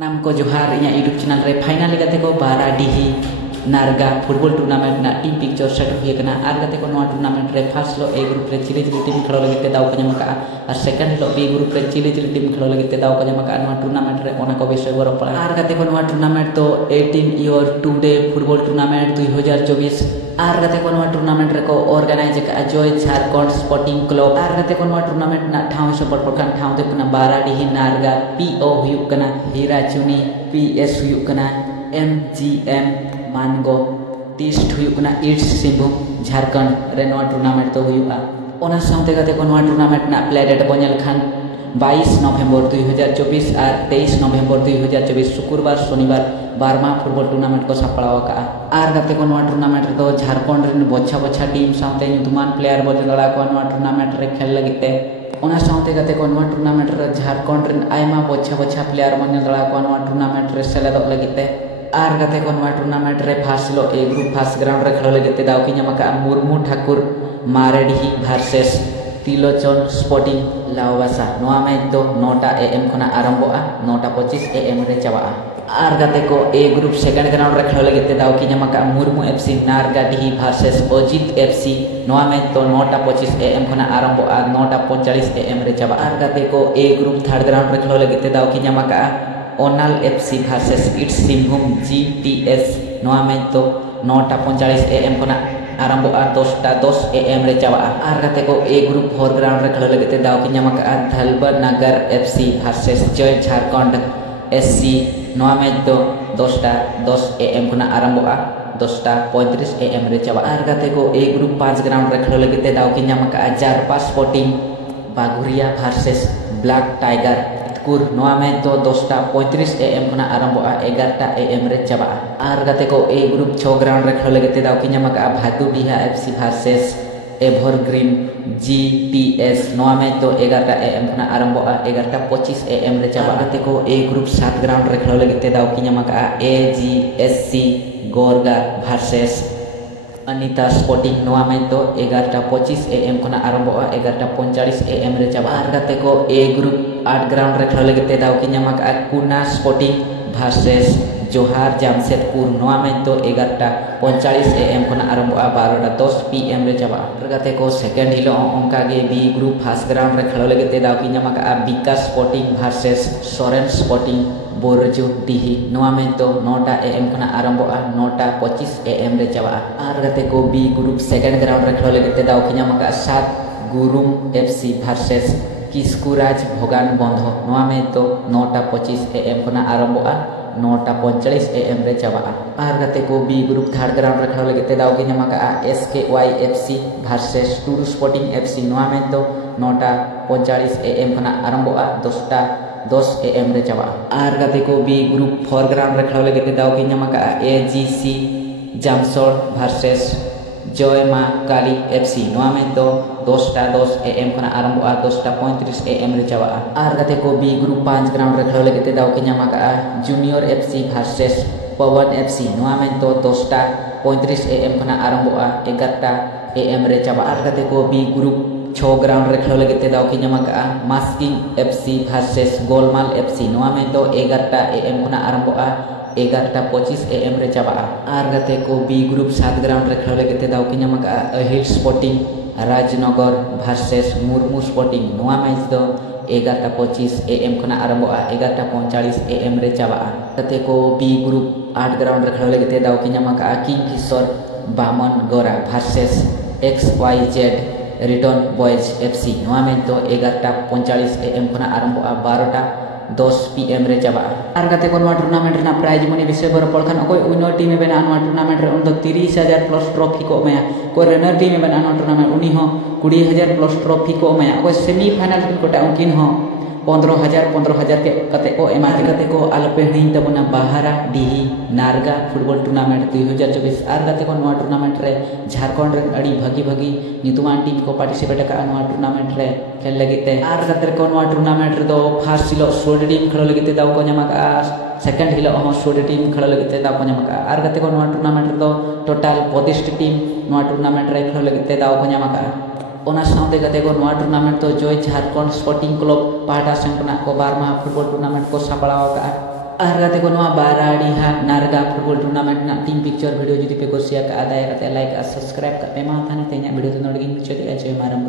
नाम को जोहार इन यूट्यूब चैनल रे फाइनल लेते को बाराडीही नारगा फुटबॉल टूर्नामेंट ना टीम पिक्चर सेट हुई और गते को टूर्नामेंट रे फर्स्ट लो ए ग्रुप रे चिली चिली टीम खेलो लगे दाव को जमा और सेकंड हिलो बी ग्रुप रे चिली चिली टीम खेलो लगे दाव को जमा टूर्नामेंट रे ओना को विषय वर पड़ा और गते को टूर्नामेंट तो 18 ईयर टुडे फुटबॉल टूर्नामेंट 2024 और गते को टूर्नामेंट रे को ऑर्गेनाइज का जॉय झारखंड स्पोर्टिंग क्लब और गते को टूर्नामेंट ना ठाव सपोर्ट पड़कान ठाव दे कना बाराडीही नारगा पीओ हुयुक कना हीराचुनी पीएस हुयुक कना एमजीएम मानगो टेस्ट हुयुकना ईस्ट सिंहभूम झारखंड रे नवा टूर्नामेंट तो हुयुआ ओना साउते गते को नवा टूर्नामेंट ना प्ले डेट बनेल खान 22 नवंबर 2024 और 23 नवंबर 2024 शुक्रवार शनिवार 12वां फुटबॉल टूर्नामेंट को सापड़ाव का और गते को नवा टूर्नामेंट तो झारखंड रे बच्छा बच्छा टीम साउते नुतुमान प्लेयर बदलड़ा को नवा टूर्नामेंट रे खेल लगिते ओना साउते गते को नवा टूर्नामेंट रे झारखंड रे आयमा बच्छा बच्छा प्लेयर बदलड़ा को नवा टूर्नामेंट रे सेलेदो लगिते और गते को नवा टूर्नामेंट रे फास्ट लो ए ग्रुप फास्ट ग्राउंड रे खेलो लगे दाव की जमा मुर्मू ठाकुर मारेडीही भार्सेस तिलोचन स्पोर्टिंग लाउबासा नवा मैच तो 9टा एएम खना आरंभोआ 9:25 एएम रे चाबा और गते को ए ग्रुप सेकंड ग्राउंड रे खेलो लगे दाव की जमा Murmu FC Nargadihi versus Ajit FC नवा मैच तो 9:25 एएम खना आरंभोआ 9:45 एएम रे चाबा और गते को ए ग्रुप थर्ड ग्राउंड रे खेलो लगे दाव की जमा Onal FC versus East Singhbhum GTS नवा मैच तो 9:45 एएम खना आरंभोआ 10:10 एएम रे चाबा और गते को ए ग्रुप फोर ग्राउंड रे खेलो लगे दाव की जमा धलबर नगर एफसी भार्सेस जय झारखंड एससी नवा मैच तो 10:10 एएम खना आरंभोआ 10:35 एएम रे चाबा और गते को ए ग्रुप 5 ग्राउंड रे खेलो लगे दाव की जमा जारपा स्पोर्टिंग बागुरिया भार्सेस ब्लैक टाइगर कुर नवा मैच तो 10:35 एएम खना आरंभोआ 11टा एएम रे चाबा और गते को ए ग्रुप 6 ग्राउंड रे खेलो लगे दाव की जमा भादुडीहा एफसी भार्सेस एवरग्रीन जीटीएस नवा मैच तो 11टा एएम खना आरंभोआ 11:25 एएम रे चाबा गते को ए ग्रुप 7 ग्राउंड रे खेलो लगे दाव की जमा एजीएससी गोरगा भार्सेस अनिता स्पोर्टिंग नवा मैच तो 11:25 एएम खना आरंभोआ 11:45 एएम रे चाबा और गते को ए ग्रुप 8 ग्राउंड रे खेलो लगे दाव की जमा कुना स्पोर्टिंग भार्सेस जोहार जामशेदपुर नवा मैच तो 11:45 एएम खना आरंभोआ 12:10 पीएम रे चाबा और गते को सेकंड हिलो ओंका गे बी ग्रुप फर्स्ट ग्राउंड रे खेलो लगे दाव की जमा विकास स्पोर्टिंग भार्सेस सोरेन स्पोर्टिंग बोरजू डीही नवा मैच तो 9टा एएम खना आरंभोआ 9:25 एएम रे चाबा और गते को बी ग्रुप सेकंड ग्राउंड रे खेलो लगे दाव की जमा सात गुरुम एफसी भार्सेस किस्कुराज भोगान बंधो नवा मैच तो 9:25 एएम खना आरंभोआ 9:45 एएम रे चाबा और गते को बी ग्रुप थर्ड ग्राउंड रे खेलो लगे दाव की जमा SKY FC versus Turu sporting FC नवा मैच तो 9:45 एएम खना आरंभोआ 10:10 एएम रे चाबा और गते को बी ग्रुप 4 ग्राउंड रे खेलो लगे दाव की जमा एजीसी जामसोड़ भार्सेस जय मां काली एफसी नवा मैच तो 10:10 एएम खना आरंभोआ 10:35 एएम रे चाबा और गते को बी ग्रुप 5 ग्राउंड रे खेलो लगे दाव की जमा जूनियर एफसी भार्सेस पवन एफसी नवा मैच तो 10:35 एएम खना आरंभोआ 11टा एएम रे चाबा और गते को बी ग्रुप 6 ग्राउंड रे खेलो लगे दाव की जमा masking FC versus Golmaal FC नवा मैच तो 11टा एएम खना आरंभोआ 11:25 एएम रे चाबा और गते को बी ग्रुप 7 ग्राउंड रे खेलो लगे दाव की जमा Ahil sporting Rajnagar versus Murmu sporting नवा मैच तो 11:25 एएम खना आरंभोआ 11:45 एएम रे चाबा गते को बी ग्रुप 8 ग्राउंड रे खेलो लगे दाव की जमा किंग किशोर बामन गोरा versus XYZ return boys FC नवा मैच तो 11:45 एएम खना आरंभोआ 12:10 पीएम रे चाबा और गते को टूर्नामेंट ना प्राइज मनी विषय बर पड़खान कोई विनर टीम बेना टूर्नामेंट रे उन 30,000 प्लस ट्रॉफी को मैं कोई रनर टीम बेना टूर्नामेंट उनी हो 20,000 प्लस ट्रॉफी को मैं कोई सेमीफाइनल कोटा उनकिन हो 15,000 के कते को एमा गते को आलपे हिं तबना बाहरा डीही नारगा फुटबॉल टूर्नामेंट 2024 और गते को नवा टूर्नामेंट रे झारखंड रे अड़ी भागी नितुमान टीम को पार्टिसिपेट का नवा टूर्नामेंट रे खेल लगिते और गते को नवा टूर्नामेंट रे दो फर्स्ट हिलो सोड टीम खेलो लगिते दाव को जमा सेकंड हिलो हो सोड टीम खेलो लगिते दाव को जमा और गते को नवा टूर्नामेंट रे दो टोटल 32 टीम नवा टूर्नामेंट रे खेलो लगिते दाव को जमा ओना साउते गते को नवा टूर्नामेंट तो जय झारखंड स्पोर्टिंग क्लब पाहटा सेन को 12वां फुटबॉल टूर्नामेंट को सापड़ाव का और गाते को बाराडीहा नारगा फुटबॉल टूर्नामेंट ना टीम पिक्चर वीडियो जुदी पे कुसिया का आदाय लाइक और सब्सक्राइब कर पे मा था ने तेना वीडियो तो नोडगिन मुझे जय मारम।